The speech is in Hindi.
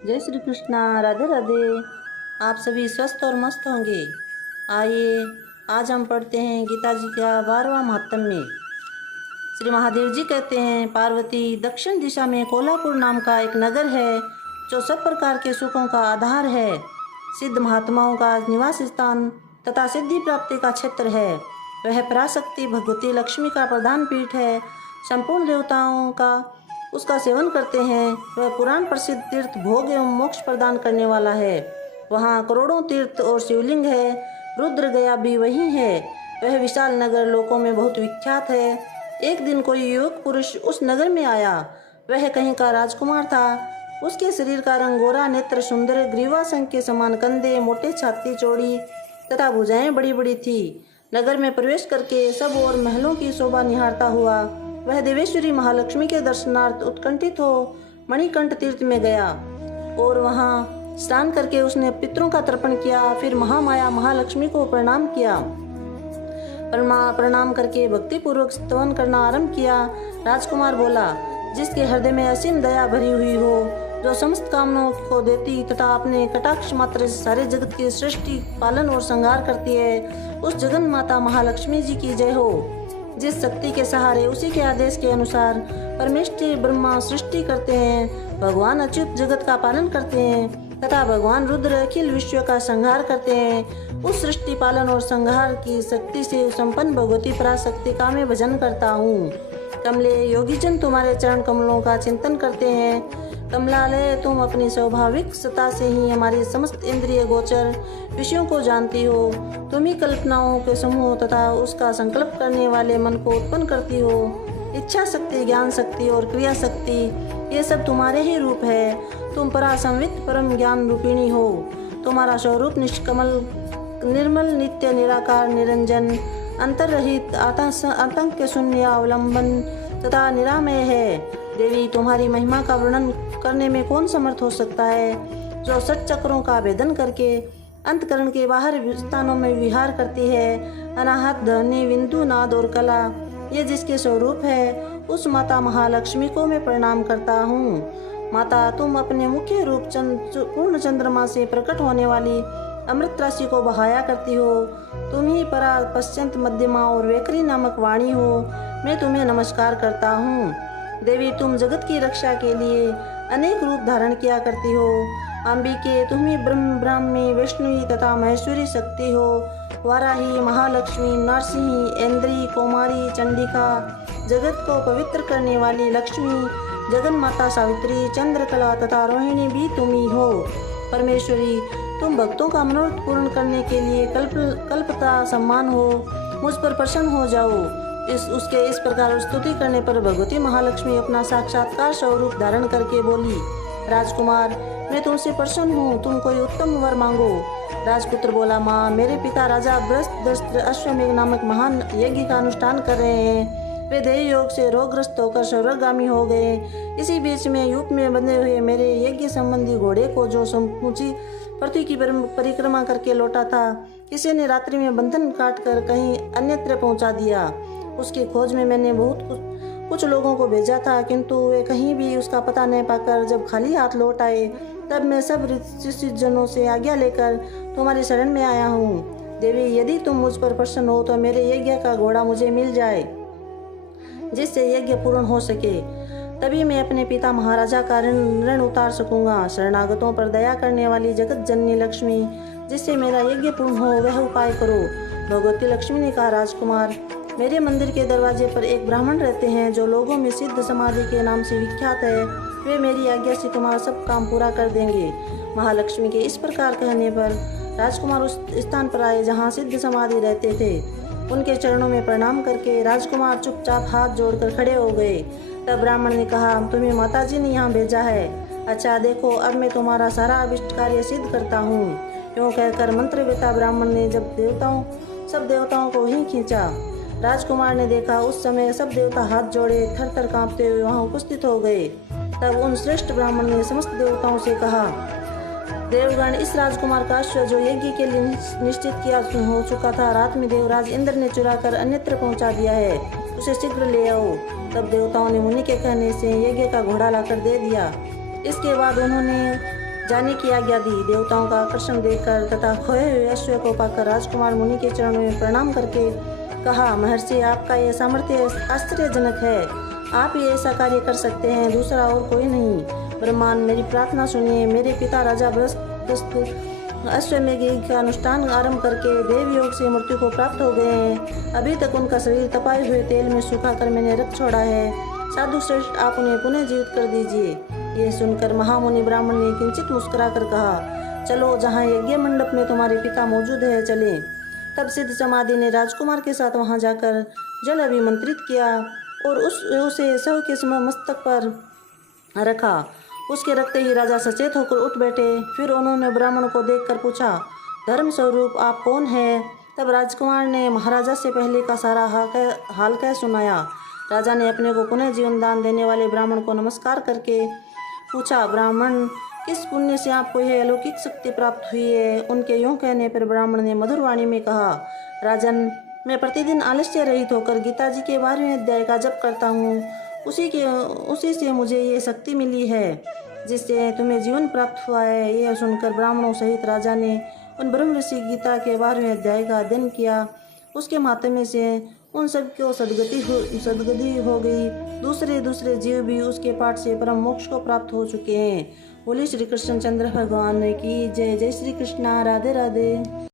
जय श्री कृष्णा। राधे राधे। आप सभी स्वस्थ और मस्त होंगे। आइए आज हम पढ़ते हैं गीता जी का 12वां महात्म्य। श्री महादेव जी कहते हैं, पार्वती दक्षिण दिशा में कोल्हापुर नाम का एक नगर है जो सब प्रकार के सुखों का आधार है, सिद्ध महात्माओं का निवास स्थान तथा सिद्धि प्राप्ति का क्षेत्र है। वह पराशक्ति भगवती लक्ष्मी का प्रधान पीठ है। संपूर्ण देवताओं का उसका सेवन करते हैं। वह पुराण प्रसिद्ध तीर्थ भोग एवं मोक्ष प्रदान करने वाला है। वहाँ करोड़ों तीर्थ और शिवलिंग है। रुद्र गया भी वही है। वह विशाल नगर लोकों में बहुत विख्यात है। एक दिन कोई युवक पुरुष उस नगर में आया। वह कहीं का राजकुमार था। उसके शरीर का रंग गोरा, नेत्र सुंदर, ग्रीवा संख के समान कंधे, मोटे छाती चौड़ी तथा भुजाएं बड़ी बड़ी थी। नगर में प्रवेश करके सब और महलों की शोभा निहारता हुआ वह देवेश्वरी महालक्ष्मी के दर्शनार्थ उत्कंठित हो मणिकंठ तीर्थ में गया और वहां स्नान करके उसने पितरों का तर्पण किया। फिर महामाया महालक्ष्मी को प्रणाम किया। प्रणाम करके भक्ति पूर्वक स्तवन करना आरंभ किया। राजकुमार बोला, जिसके हृदय में असीम दया भरी हुई हो, जो समस्त कामनाओं को देती तथा अपने कटाक्ष मात्र से सारे जगत की सृष्टि पालन और संहार करती है, उस जगन माता महालक्ष्मी जी की जय हो। जिस शक्ति के सहारे उसी के आदेश के अनुसार परमेष्ठी ब्रह्मा सृष्टि करते हैं, भगवान अच्युत जगत का पालन करते हैं तथा भगवान रुद्र अखिल विश्व का संहार करते हैं, उस सृष्टि पालन और संहार की शक्ति से संपन्न भगवती पराशक्ति का मैं भजन करता हूँ। कमले योगीजन तुम्हारे चरण कमलों का चिंतन करते हैं। कमलालय, तुम अपनी स्वाभाविक सत्ता से ही हमारी समस्त इंद्रिय गोचर विषयों को जानती हो। तुम ही कल्पनाओं के समूह तथा उसका संकल्प करने वाले मन को उत्पन्न करती हो। इच्छा शक्ति, ज्ञान शक्ति और क्रिया शक्ति, ये सब तुम्हारे ही रूप है। तुम परासंवित परम ज्ञान रूपिणी हो। तुम्हारा स्वरूप निष्कमल, निर्मल, नित्य, निराकार, निरंजन, अंतर्रहित, आतंक शून्य, अवलंबन तथा निरामय है। देवी, तुम्हारी महिमा का वर्णन करने में कौन समर्थ हो सकता है, जो सठ चक्रों का भेदन करके अंतकरण के बाहर स्थानों में विहार करती है। अनाहत, ध्वनि, बिंदु, नाद और कला, ये जिसके स्वरूप है, उस माता महालक्ष्मी को मैं प्रणाम करता हूँ। माता, तुम अपने मुख्य रूप पूर्ण चंद्रमा से प्रकट होने वाली अमृत राशि को बहाया करती हो। तुम ही परा, पश्चंत, मध्यमा और वेकरी नामक वाणी हो। मैं तुम्हें नमस्कार करता हूँ। देवी, तुम जगत की रक्षा के लिए अनेक रूप धारण किया करती हो। अंबिके, तुम ही ब्राह्मी, वैष्णवी तथा महेश्वरी शक्ति हो। वाराही, महालक्ष्मी, नरसिंही, ऐन्द्री, कुमारी, चंडिका, जगत को पवित्र करने वाली लक्ष्मी, जगन माता सावित्री, चंद्रकला तथा रोहिणी भी तुम ही हो। परमेश्वरी, तुम भक्तों का मनोरथ पूर्ण करने के लिए कल्पता सम्मान हो। मुझ पर प्रसन्न हो जाओ। इस प्रकार स्तुति करने पर भगवती महालक्ष्मी अपना साक्षात्कार स्वरूप धारण करके बोली, राजकुमार, मैं तुमसे प्रसन्न हूँ। तुम कोई उत्तम वर मांगो। राजपुत्र बोला, माँ, मेरे पिता राजा बृहस्पति अश्वमेघ नामक महान यज्ञ का अनुष्ठान कर रहे हैं। वे देह योग से रोगग्रस्त होकर स्वर्गगामी हो गए। इसी बीच में यूप में बंधे हुए मेरे यज्ञ संबंधी घोड़े को, जो समूची पृथ्वी की परिक्रमा करके लौटा था, किसी ने रात्रि में बंधन काटकर कहीं अन्यत्र पहुंचा दिया। उसकी खोज में मैंने कुछ लोगों को भेजा था, किंतु वे कहीं भी उसका पता नहीं पाकर जब खाली हाथ लौट आए, तब मैं सब ऋषिजनों से आज्ञा लेकर तुम्हारी शरण में आया हूँ। देवी, यदि तुम मुझ पर प्रसन्न हो तो मेरे यज्ञ का घोड़ा मुझे मिल जाए, जिससे यज्ञ पूर्ण हो सके। तभी मैं अपने पिता महाराजा का ऋण उतार सकूंगा। शरणागतों पर दया करने वाली जगत जननी लक्ष्मी, जिससे मेरा यज्ञ पूर्ण हो, वह उपाय करो। भगवती लक्ष्मी ने कहा, राजकुमार, मेरे मंदिर के दरवाजे पर एक ब्राह्मण रहते हैं, जो लोगों में सिद्ध समाधि के नाम से विख्यात है। वे मेरी आज्ञा से तुम्हारा सब काम पूरा कर देंगे। महालक्ष्मी के इस प्रकार कहने पर राजकुमार उस स्थान पर आए जहाँ सिद्ध समाधि रहते थे। उनके चरणों में प्रणाम करके राजकुमार चुपचाप हाथ जोड़कर खड़े हो गए। तब ब्राह्मण ने कहा, तुम्हें माताजी ने यहाँ भेजा है। अच्छा, देखो, अब मैं तुम्हारा सारा अभिष्ट कार्य सिद्ध करता हूँ। यूँ कहकर मंत्रवेता ब्राह्मण ने सब देवताओं को ही खींचा। राजकुमार ने देखा, उस समय सब देवता हाथ जोड़े थर थर कांपते हुए वहां उपस्थित हो गए। तब उन श्रेष्ठ ब्राह्मण ने समस्त देवताओं से कहा, देवगण, इस राजकुमार का अश्व जो यज्ञ के लिए निश्चित किया हो चुका था, रात में देवराज इंद्र ने चुरा कर अन्यत्र पहुंचा दिया है। उसे शीघ्र ले आओ। तब देवताओं ने मुनि के कहने से यज्ञ का घोड़ा लाकर दे दिया। इसके बाद उन्होंने जाने की आज्ञा दी। देवताओं का आकर्षण देखकर तथा खोए हुए अश्व को पाकर राजकुमार मुनि के चरणों में प्रणाम करके कहा, महर्षि, आपका यह सामर्थ्य आश्चर्यजनक है। आप ही ऐसा कार्य कर सकते हैं, दूसरा और कोई नहीं। ब्रह्मान, मेरी प्रार्थना सुनिए। मेरे पिता राजा बृहस्पति अश्वमेघ का अनुष्ठान आरंभ करके देव योग से मृत्यु को प्राप्त हो गए हैं। अभी तक उनका शरीर तपाए हुए तेल में सुखा कर मैंने रख छोड़ा है। साधु श्रेष्ठ, आप उन्हें पुनः जीवित कर दीजिए। यह सुनकर महामुनि ब्राह्मण ने किंचित मुस्कुराकर कहा, चलो, जहाँ यज्ञ मंडप में तुम्हारे पिता मौजूद है, चले। तब सिद्ध समाधि ने राजकुमार के साथ वहां जाकर जल अभिमंत्रित किया और उसे शव के मस्तक पर रखा। उसके रखते ही राजा सचेत होकर उठ बैठे। फिर उन्होंने ब्राह्मण को देखकर पूछा, धर्म स्वरूप, आप कौन है? तब राजकुमार ने महाराजा से पहले का सारा हाल कह सुनाया। राजा ने अपने को पुनः जीवन दान देने वाले ब्राह्मण को नमस्कार करके पूछा, ब्राह्मण, किस पुण्य से आपको यह अलौकिक शक्ति प्राप्त हुई है? उनके यूं कहने पर ब्राह्मण ने मधुर वाणी में कहा, राजन, मैं प्रतिदिन आलस्य रहित होकर गीता जी के 12वें अध्याय का जप करता हूँ। उसी से मुझे ये शक्ति मिली है जिससे तुम्हें जीवन प्राप्त हुआ है। यह सुनकर ब्राह्मणों सहित राजा ने उन ब्रह्म ऋषि गीता के 12वें अध्याय का अध्ययन किया। उसके माध्यम से उन सब को सदगति हो गई। दूसरे जीव भी उसके पाठ से परम मोक्ष को प्राप्त हो चुके हैं। बोले श्री कृष्ण चंद्र भगवान की जय। जय श्री कृष्णा। राधे राधे।